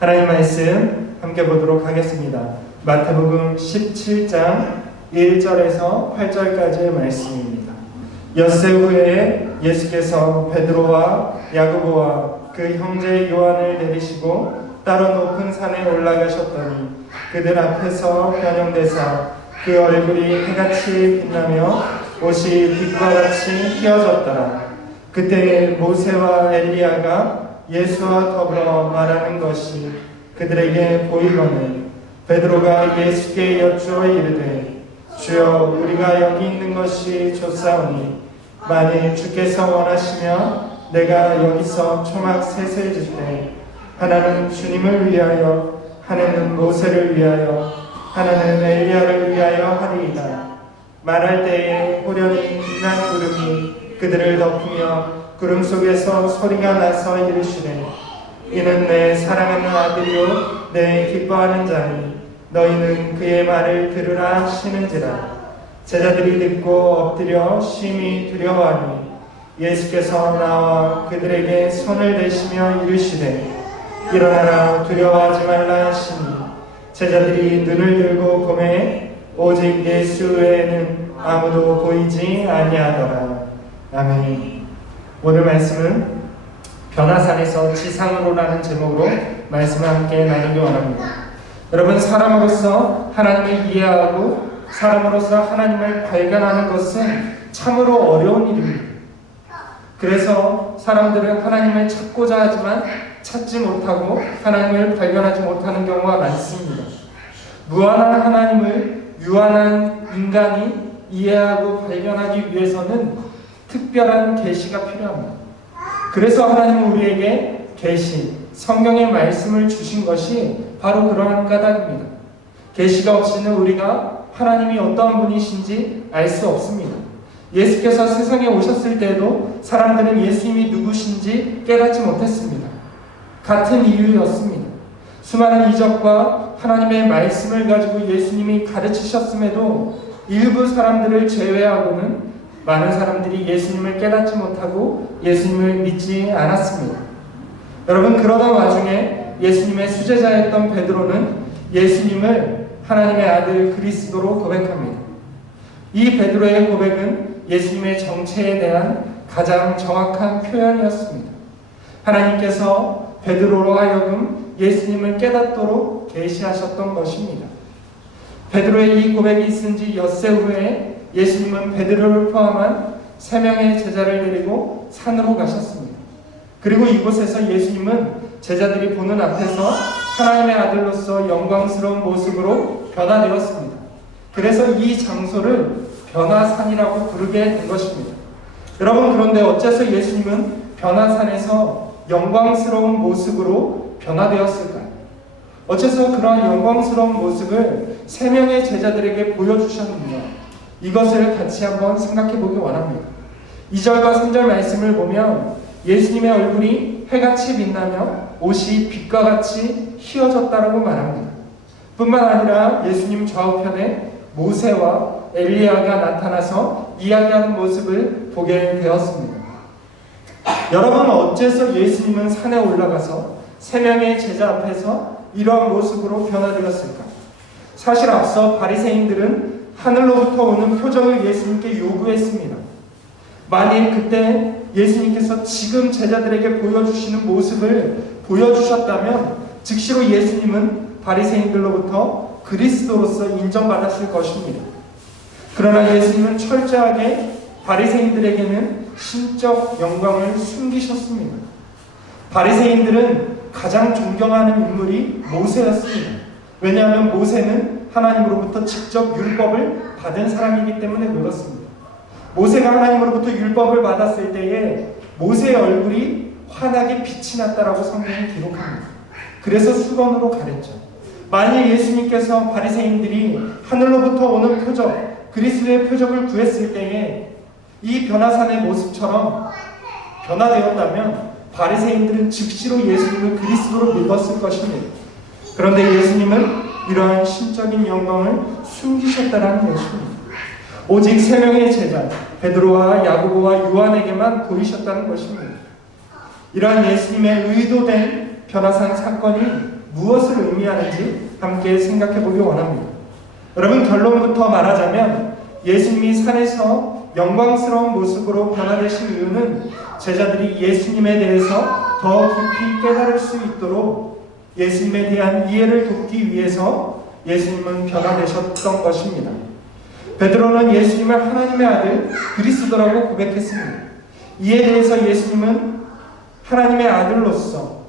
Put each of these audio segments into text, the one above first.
하나님 말씀 함께 보도록 하겠습니다. 마태복음 17장 1절에서 8절까지의 말씀입니다. 엿새 후에 예수께서 베드로와 야고보와 그 형제 요한을 내리시고 따로 높은 산에 올라가셨더니 그들 앞에서 변형되사 그 얼굴이 해같이 빛나며 옷이 빛과 같이 휘어졌더라. 그때 모세와 엘리야가 예수와 더불어 말하는 것이 그들에게 보이거늘 베드로가 예수께 여쭈어 이르되 주여 우리가 여기 있는 것이 좋사오니 만일 주께서 원하시면 내가 여기서 초막 셋을 짓되 하나는 주님을 위하여 하나는 모세를 위하여 하나는 엘리야를 위하여 하리이다. 말할 때에 호련히 빛난 구름이 그들을 덮으며 구름 속에서 소리가 나서 이르시되 이는 내 사랑하는 아들이요 내 기뻐하는 자니 너희는 그의 말을 들으라 하시는지라. 제자들이 듣고 엎드려 심히 두려워하니 예수께서 나와 그들에게 손을 대시며 이르시되 일어나라 두려워하지 말라 하시니 제자들이 눈을 들고 보매 오직 예수 외에는 아무도 보이지 아니하더라. 아멘. 오늘 말씀은 변화산에서 지상으로라는 제목으로 말씀을 함께 나누기 원합니다. 여러분, 사람으로서 하나님을 이해하고 사람으로서 하나님을 발견하는 것은 참으로 어려운 일입니다. 그래서 사람들은 하나님을 찾고자 하지만 찾지 못하고 하나님을 발견하지 못하는 경우가 많습니다. 무한한 하나님을 유한한 인간이 이해하고 발견하기 위해서는 특별한 계시가 필요합니다. 그래서 하나님은 우리에게 계시, 성경의 말씀을 주신 것이 바로 그러한 까닭입니다. 계시가 없이는 우리가 하나님이 어떠한 분이신지 알 수 없습니다. 예수께서 세상에 오셨을 때도 사람들은 예수님이 누구신지 깨닫지 못했습니다. 같은 이유였습니다. 수많은 이적과 하나님의 말씀을 가지고 예수님이 가르치셨음에도 일부 사람들을 제외하고는 많은 사람들이 예수님을 깨닫지 못하고 예수님을 믿지 않았습니다. 여러분, 그러던 와중에 예수님의 수제자였던 베드로는 예수님을 하나님의 아들 그리스도로 고백합니다. 이 베드로의 고백은 예수님의 정체에 대한 가장 정확한 표현이었습니다. 하나님께서 베드로로 하여금 예수님을 깨닫도록 계시하셨던 것입니다. 베드로의 이 고백이 있은 지 엿새 후에 예수님은 베드로를 포함한 3명의 제자를 데리고 산으로 가셨습니다. 그리고 이곳에서 예수님은 제자들이 보는 앞에서 하나님의 아들로서 영광스러운 모습으로 변화되었습니다. 그래서 이 장소를 변화산이라고 부르게 된 것입니다. 여러분, 그런데 어째서 예수님은 변화산에서 영광스러운 모습으로 변화되었을까요? 어째서 그러한 영광스러운 모습을 3명의 제자들에게 보여주셨느냐? 이것을 같이 한번 생각해 보기 원합니다. 2절과 3절 말씀을 보면 예수님의 얼굴이 해같이 빛나며 옷이 빛과 같이 휘어졌다라고 말합니다. 뿐만 아니라 예수님 좌우편에 모세와 엘리야가 나타나서 이야기하는 모습을 보게 되었습니다. 여러분, 어째서 예수님은 산에 올라가서 3명의 제자 앞에서 이러한 모습으로 변화되었을까? 사실 앞서 바리새인들은 하늘로부터 오는 표적을 예수님께 요구했습니다. 만일 그때 예수님께서 지금 제자들에게 보여주시는 모습을 보여주셨다면 즉시로 예수님은 바리새인들로부터 그리스도로서 인정받았을 것입니다. 그러나 예수님은 철저하게 바리새인들에게는 신적 영광을 숨기셨습니다. 바리새인들은 가장 존경하는 인물이 모세였습니다. 왜냐하면 모세는 하나님으로부터 직접 율법을 받은 사람이기 때문에 그렇습니다. 모세가 하나님으로부터 율법을 받았을 때에 모세의 얼굴이 환하게 빛이 났다라고 성경이 기록합니다. 그래서 수건으로 가렸죠. 만일 예수님께서 바리새인들이 하늘로부터 오는 표적, 그리스도의 표적을 구했을 때에 이 변화산의 모습처럼 변화되었다면 바리새인들은 즉시로 예수님을 그리스도로 믿었을 것입니다. 그런데 예수님은 이러한 신적인 영광을 숨기셨다는 것입니다. 오직 3명의 제자 베드로와 야고보와 요한에게만 보이셨다는 것입니다. 이러한 예수님의 의도된 변화산 사건이 무엇을 의미하는지 함께 생각해 보기 원합니다. 여러분, 결론부터 말하자면 예수님이 산에서 영광스러운 모습으로 변화되신 이유는 제자들이 예수님에 대해서 더 깊이 깨달을 수 있도록 예수님에 대한 이해를 돕기 위해서 예수님은 변화되셨던 것입니다. 베드로는 예수님을 하나님의 아들 그리스도라고 고백했습니다. 이에 대해서 예수님은 하나님의 아들로서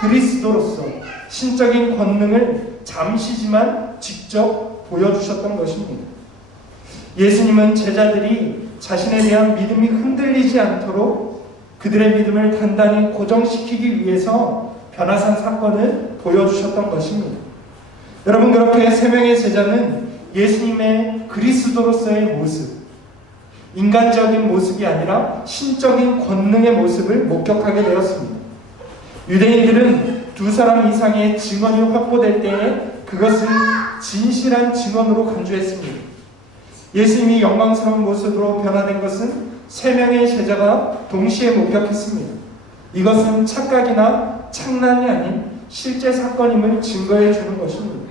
그리스도로서 신적인 권능을 잠시지만 직접 보여주셨던 것입니다. 예수님은 제자들이 자신에 대한 믿음이 흔들리지 않도록 그들의 믿음을 단단히 고정시키기 위해서 변화산 사건을 보여주셨던 것입니다. 여러분, 그렇게 세 명의 제자는 예수님의 그리스도로서의 모습, 인간적인 모습이 아니라 신적인 권능의 모습을 목격하게 되었습니다. 유대인들은 두 사람 이상의 증언이 확보될 때에 그것을 진실한 증언으로 간주했습니다. 예수님이 영광스러운 모습으로 변화된 것은 세 명의 제자가 동시에 목격했습니다. 이것은 착각이나 창난이 아닌 실제 사건임을 증거해 주는 것입니다.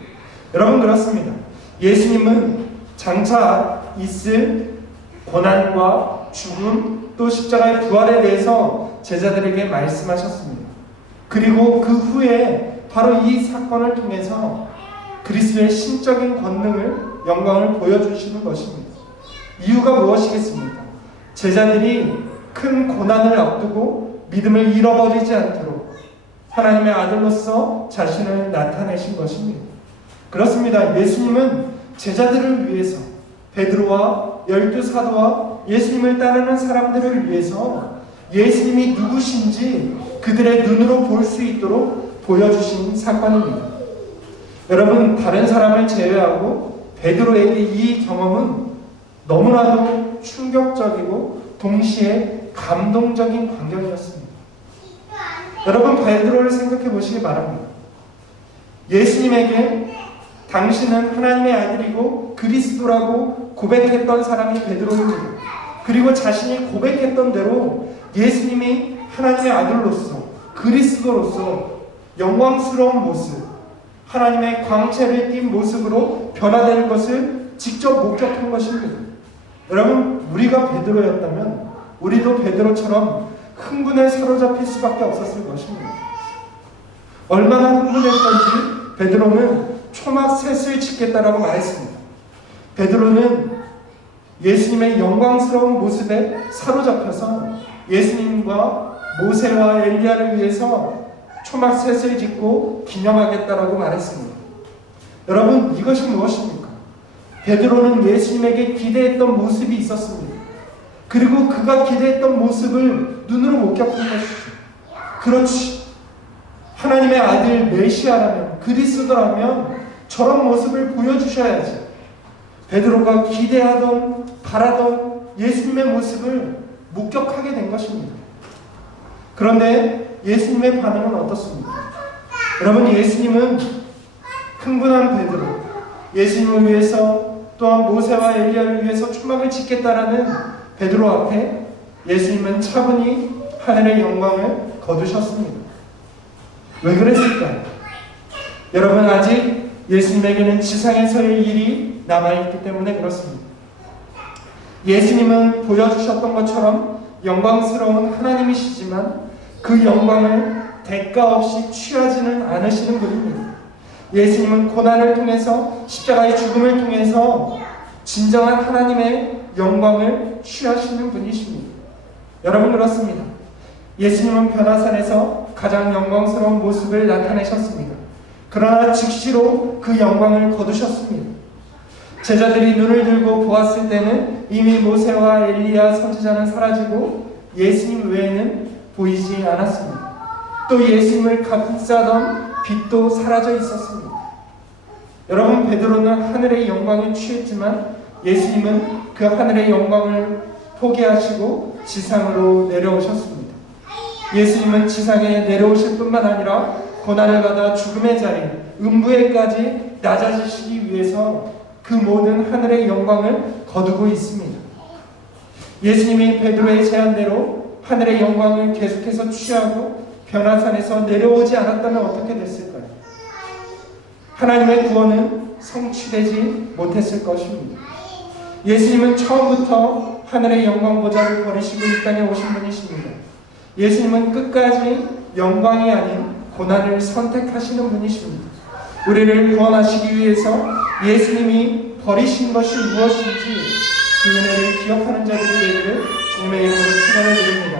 여러분, 그렇습니다. 예수님은 장차 있을 고난과 죽음 또 십자가의 부활에 대해서 제자들에게 말씀하셨습니다. 그리고 그 후에 바로 이 사건을 통해서 그리스도의 신적인 권능을, 영광을 보여주시는 것입니다. 이유가 무엇이겠습니까? 제자들이 큰 고난을 앞두고 믿음을 잃어버리지 않도록 하나님의 아들로서 자신을 나타내신 것입니다. 그렇습니다. 예수님은 제자들을 위해서, 베드로와 12사도와 예수님을 따르는 사람들을 위해서 예수님이 누구신지 그들의 눈으로 볼 수 있도록 보여주신 사건입니다. 여러분, 다른 사람을 제외하고 베드로에게 이 경험은 너무나도 충격적이고 동시에 감동적인 광경이었습니다. 여러분, 베드로를 생각해 보시기 바랍니다. 예수님에게 당신은 하나님의 아들이고 그리스도라고 고백했던 사람이 베드로입니다. 그리고 자신이 고백했던 대로 예수님이 하나님의 아들로서 그리스도로서 영광스러운 모습, 하나님의 광채를 띤 모습으로 변화되는 것을 직접 목격한 것입니다. 여러분, 우리가 베드로였다면 우리도 베드로처럼 흥분에 사로잡힐 수밖에 없었을 것입니다. 얼마나 흥분했던지 베드로는 초막 셋을 짓겠다라고 말했습니다. 베드로는 예수님의 영광스러운 모습에 사로잡혀서 예수님과 모세와 엘리야를 위해서 초막 셋을 짓고 기념하겠다라고 말했습니다. 여러분, 이것이 무엇입니까? 베드로는 예수님에게 기대했던 모습이 있었습니다. 그리고 그가 기대했던 모습을 눈으로 목격한 것이죠. 그렇지, 하나님의 아들 메시아라면, 그리스도라면 저런 모습을 보여주셔야지. 베드로가 기대하던, 바라던 예수님의 모습을 목격하게 된 것입니다. 그런데 예수님의 반응은 어떻습니까? 여러분, 예수님은 흥분한 베드로, 예수님을 위해서 또한 모세와 엘리야를 위해서 초막을 짓겠다라는 베드로 앞에 예수님은 차분히 하늘의 영광을 거두셨습니다. 왜 그랬을까요? 여러분, 아직 예수님에게는 지상에서의 일이 남아있기 때문에 그렇습니다. 예수님은 보여주셨던 것처럼 영광스러운 하나님이시지만 그 영광을 대가 없이 취하지는 않으시는 분입니다. 예수님은 고난을 통해서, 십자가의 죽음을 통해서 진정한 하나님의 영광을 취하시는 분이십니다. 여러분, 그렇습니다. 예수님은 변화산에서 가장 영광스러운 모습을 나타내셨습니다. 그러나 즉시로 그 영광을 거두셨습니다. 제자들이 눈을 들고 보았을 때는 이미 모세와 엘리야 선지자는 사라지고 예수님 외에는 보이지 않았습니다. 또 예수님을 감싸던 빛도 사라져 있었습니다. 여러분, 베드로는 하늘의 영광에 취했지만 예수님은 그 하늘의 영광을 포기하시고 지상으로 내려오셨습니다. 예수님은 지상에 내려오실 뿐만 아니라 고난을 받아 죽음의 자리, 음부에까지 낮아지시기 위해서 그 모든 하늘의 영광을 거두고 있습니다. 예수님이 베드로의 제안대로 하늘의 영광을 계속해서 취하고 변화산에서 내려오지 않았다면 어떻게 됐을까요? 하나님의 구원은 성취되지 못했을 것입니다. 예수님은 처음부터 하늘의 영광 보좌를 버리시고 이 땅에 오신 분이십니다. 예수님은 끝까지 영광이 아닌 고난을 선택하시는 분이십니다. 우리를 구원하시기 위해서 예수님이 버리신 것이 무엇인지 그 은혜를 기억하는 자들이 되기를 주님의 이름으로 축원을 드립니다.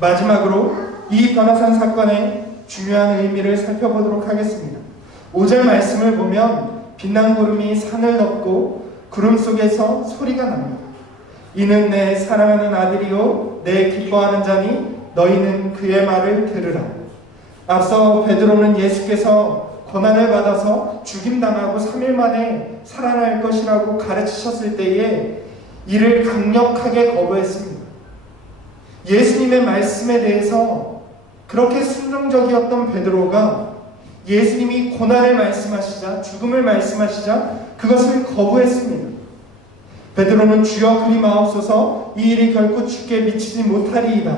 마지막으로 이 변화산 사건의 중요한 의미를 살펴보도록 하겠습니다. 5절 말씀을 보면 빛난 구름이 산을 덮고 구름 속에서 소리가 납니다. 이는 내 사랑하는 아들이요 내 기뻐하는 자니 너희는 그의 말을 들으라. 앞서 베드로는 예수께서 고난을 받아서 죽임당하고 3일 만에 살아날 것이라고 가르치셨을 때에 이를 강력하게 거부했습니다. 예수님의 말씀에 대해서 그렇게 순종적이었던 베드로가 예수님이 고난을 말씀하시자, 죽음을 말씀하시자 그것을 거부했습니다. 베드로는 주여 그리 마옵소서 이 일이 결코 주께 미치지 못하리이다.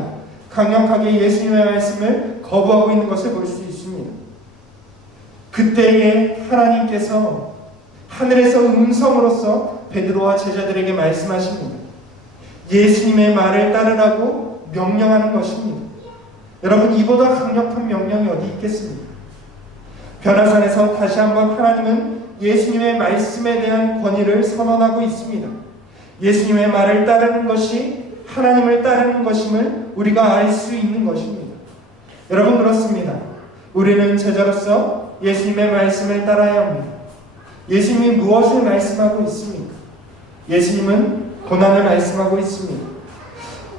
강력하게 예수님의 말씀을 거부하고 있는 것을 볼 수 있습니다. 그때에 하나님께서 하늘에서 음성으로서 베드로와 제자들에게 말씀하십니다. 예수님의 말을 따르라고 명령하는 것입니다. 여러분, 이보다 강력한 명령이 어디 있겠습니까? 변화산에서 다시 한번 하나님은 예수님의 말씀에 대한 권위를 선언하고 있습니다. 예수님의 말을 따르는 것이 하나님을 따르는 것임을 우리가 알 수 있는 것입니다. 여러분, 그렇습니다. 우리는 제자로서 예수님의 말씀을 따라야 합니다. 예수님이 무엇을 말씀하고 있습니까? 예수님은 고난을 말씀하고 있습니다.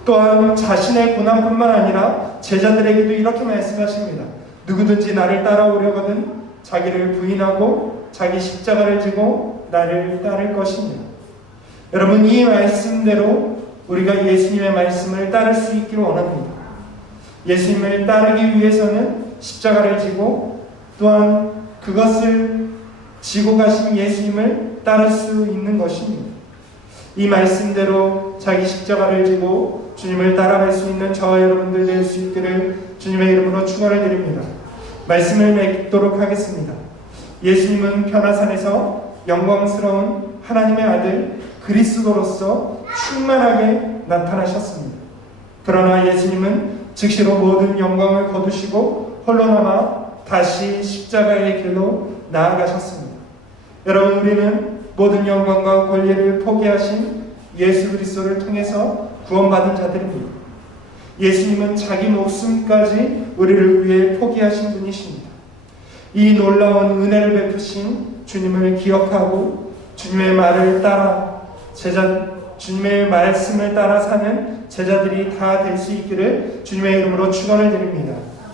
또한 자신의 고난뿐만 아니라 제자들에게도 이렇게 말씀하십니다. 누구든지 나를 따라오려거든 자기를 부인하고 자기 십자가를 지고 나를 따를 것입니다. 여러분, 이 말씀대로 우리가 예수님의 말씀을 따를 수 있기를 원합니다. 예수님을 따르기 위해서는 십자가를 지고 또한 그것을 지고 가신 예수님을 따를 수 있는 것입니다. 이 말씀대로 자기 십자가를 지고 주님을 따라갈 수 있는 저와 여러분들 될 수 있기를 주님의 이름으로 축원을 드립니다. 말씀을 맺도록 하겠습니다. 예수님은 변화산에서 영광스러운 하나님의 아들 그리스도로서 충만하게 나타나셨습니다. 그러나 예수님은 즉시로 모든 영광을 거두시고 홀로 남아 다시 십자가의 길로 나아가셨습니다. 여러분, 우리는 모든 영광과 권리를 포기하신 예수 그리스도를 통해서 구원받은 자들입니다. 예수님은 자기 목숨까지 우리를 위해 포기하신 분이십니다. 이 놀라운 은혜를 베푸신 주님을 기억하고 주님의 말을 따라 주님의 말씀을 따라 사는 제자들이 다 될 수 있기를 주님의 이름으로 축원을 드립니다.